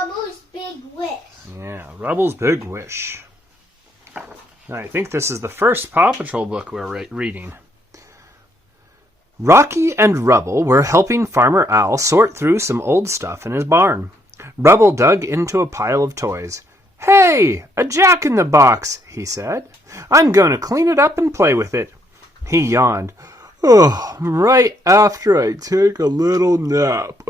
Rubble's Big Wish. Yeah, Rubble's Big Wish. I think this is the first Paw Patrol book we're reading. Rocky and Rubble were helping Farmer Owl sort through some old stuff in his barn. Rubble dug into a pile of toys. "Hey, a jack-in-the-box," he said. "I'm going to clean it up and play with it." He yawned. "Oh, right after I take a little nap."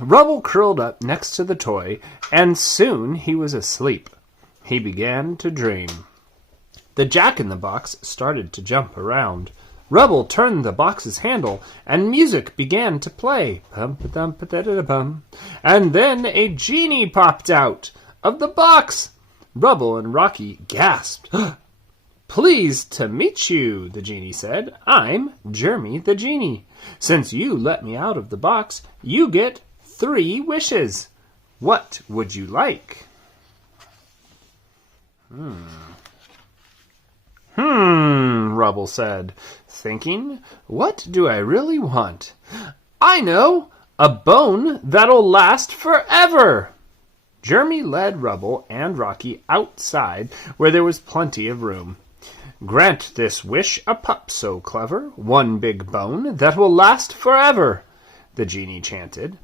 Rubble curled up next to the toy, and soon he was asleep. He began to dream. The jack-in-the-box started to jump around. Rubble turned the box's handle, and music began to play. Bum-ba-dum-ba-da-da-bum. And then a genie popped out of the box. Rubble and Rocky gasped. "Pleased to meet you," the genie said. "I'm Jeremy the Genie. Since you let me out of the box, you get 3 wishes. What would you like?" Rubble said, thinking, "What do I really want? I know! A bone that'll last forever!" Jeremy led Rubble and Rocky outside where there was plenty of room. "Grant this wish a pup so clever, 1 big bone that will last forever," the genie chanted.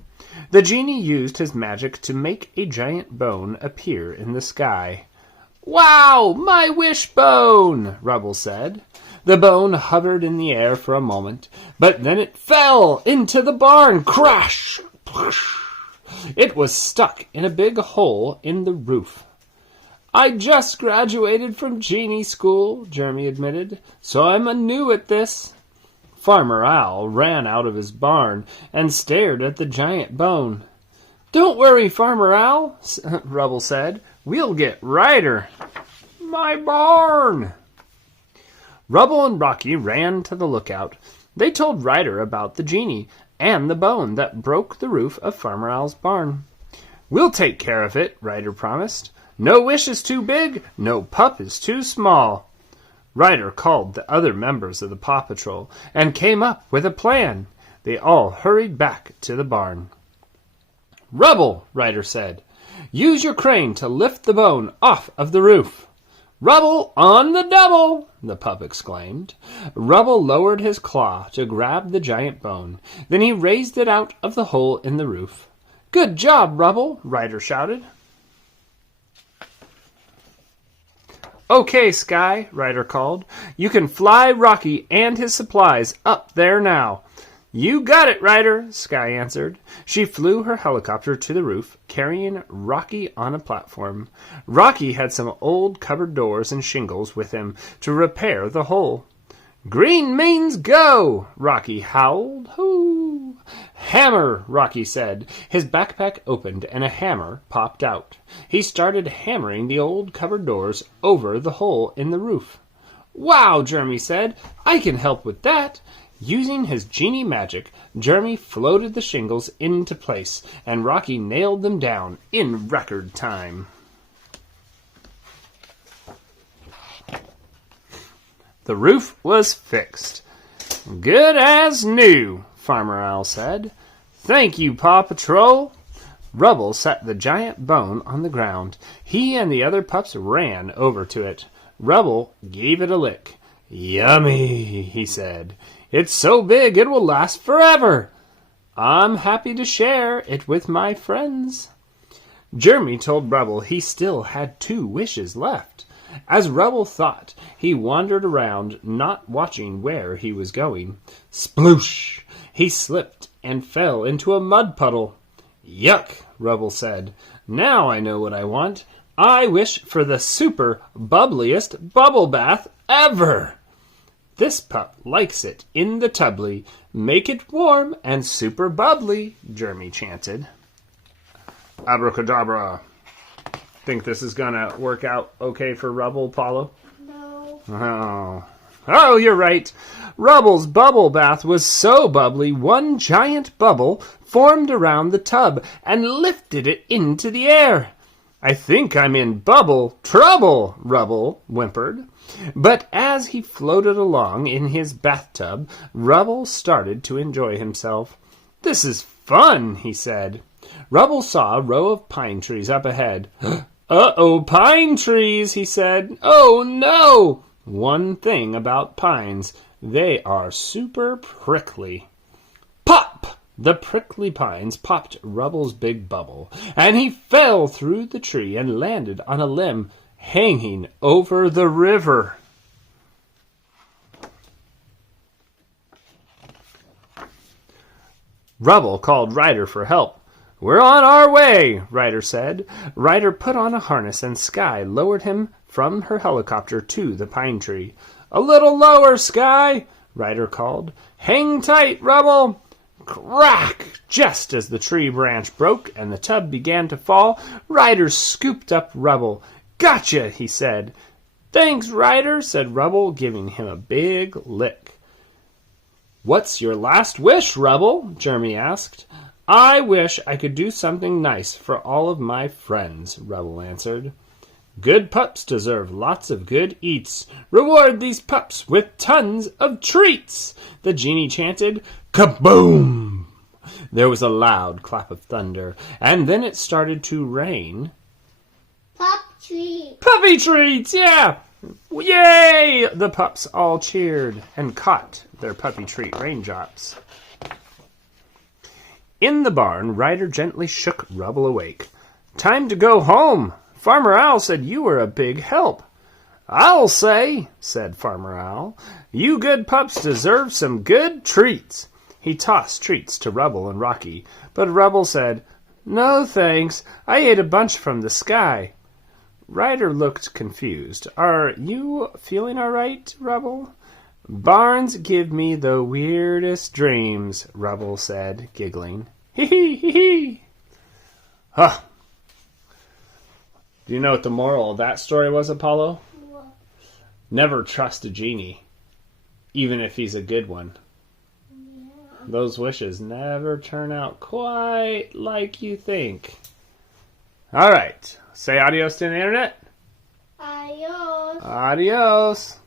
The genie used his magic to make a giant bone appear in the sky. "Wow, my wishbone!" Rubble said. The bone hovered in the air for a moment, but then it fell into the barn. Crash! It was stuck in a big hole in the roof. "I just graduated from genie school," Jeremy admitted, "so I'm new at this." Farmer Owl ran out of his barn and stared at the giant bone. "Don't worry, Farmer Owl," Rubble said. "We'll get Ryder." "My barn!" Rubble and Rocky ran to the lookout. They told Ryder about the genie and the bone that broke the roof of Farmer Owl's barn. "We'll take care of it," Ryder promised. "No wish is too big, no pup is too small." Ryder called the other members of the Paw Patrol and came up with a plan. They all hurried back to the barn. "Rubble," Ryder said, "use your crane to lift the bone off of the roof." "Rubble on the double!" the pup exclaimed. Rubble lowered his claw to grab the giant bone. Then he raised it out of the hole in the roof. "Good job, Rubble!" Ryder shouted. "Okay, Sky," Ryder called. "You can fly Rocky and his supplies up there now." "You got it, Ryder," Sky answered. She flew her helicopter to the roof, carrying Rocky on a platform. Rocky had some old cupboard doors and shingles with him to repair the hole. "Green means go!" Rocky howled. "Hoo!" "Hammer!" Rocky said. His backpack opened and a hammer popped out. He started hammering the old cupboard doors over the hole in the roof. "Wow!" Jeremy said. "I can help with that." Using his genie magic, Jeremy floated the shingles into place, and Rocky nailed them down in record time. The roof was fixed. "Good as new," Farmer Owl said. "Thank you, Paw Patrol." Rubble set the giant bone on the ground. He and the other pups ran over to it. Rubble gave it a lick. "Yummy," he said. "It's so big it will last forever. I'm happy to share it with my friends." Jeremy told Rubble he still had 2 wishes left. As Rubble thought, he wandered around, not watching where he was going. Sploosh! He slipped and fell into a mud puddle. "Yuck," Rubble said. "Now I know what I want. I wish for the super bubbliest bubble bath ever." "This pup likes it in the tubbly. Make it warm and super bubbly," Jeremy chanted. Abracadabra. Think this is gonna work out okay for Rubble, Paulo? No. Oh, you're right. Rubble's bubble bath was so bubbly, one giant bubble formed around the tub and lifted it into the air. "I think I'm in bubble trouble," Rubble whimpered. But as he floated along in his bathtub, Rubble started to enjoy himself. "This is fun," he said. Rubble saw a row of pine trees up ahead. Uh-oh, pine trees, he said. Oh, no! One thing about pines, they are super prickly. Pop! The prickly pines popped Rubble's big bubble, and he fell through the tree and landed on a limb hanging over the river. Rubble called Ryder for help. "We're on our way," Ryder said. Ryder put on a harness and Sky lowered him from her helicopter to the pine tree. "A little lower, Sky," Ryder called. "Hang tight, Rubble." Crack! Just as the tree branch broke and the tub began to fall, Ryder scooped up Rubble. "Gotcha," he said. "Thanks, Ryder," said Rubble, giving him a big lick. "What's your last wish, Rubble?" Jeremy asked. "I wish I could do something nice for all of my friends," Rubble answered. "Good pups deserve lots of good eats. Reward these pups with tons of treats," the genie chanted. Kaboom! There was a loud clap of thunder, and then it started to rain. Pop tree. Puppy treats, yeah! Yay! The pups all cheered and caught their puppy treat raindrops. In the barn, Ryder gently shook Rubble awake. "Time to go home. Farmer Owl said you were a big help." "I'll say," said Farmer Owl, "you good pups deserve some good treats." He tossed treats to Rubble and Rocky, but Rubble said, "No, thanks. I ate a bunch from the sky." Ryder looked confused. "Are you feeling all right, Rubble?" "Barns give me the weirdest dreams," Rubble said, giggling. Hee hee hee hee. Huh. Do you know what the moral of that story was, Apollo? What? Never trust a genie, even if he's a good one. Yeah. Those wishes never turn out quite like you think. All right. Say adios to the internet. Adios. Adios.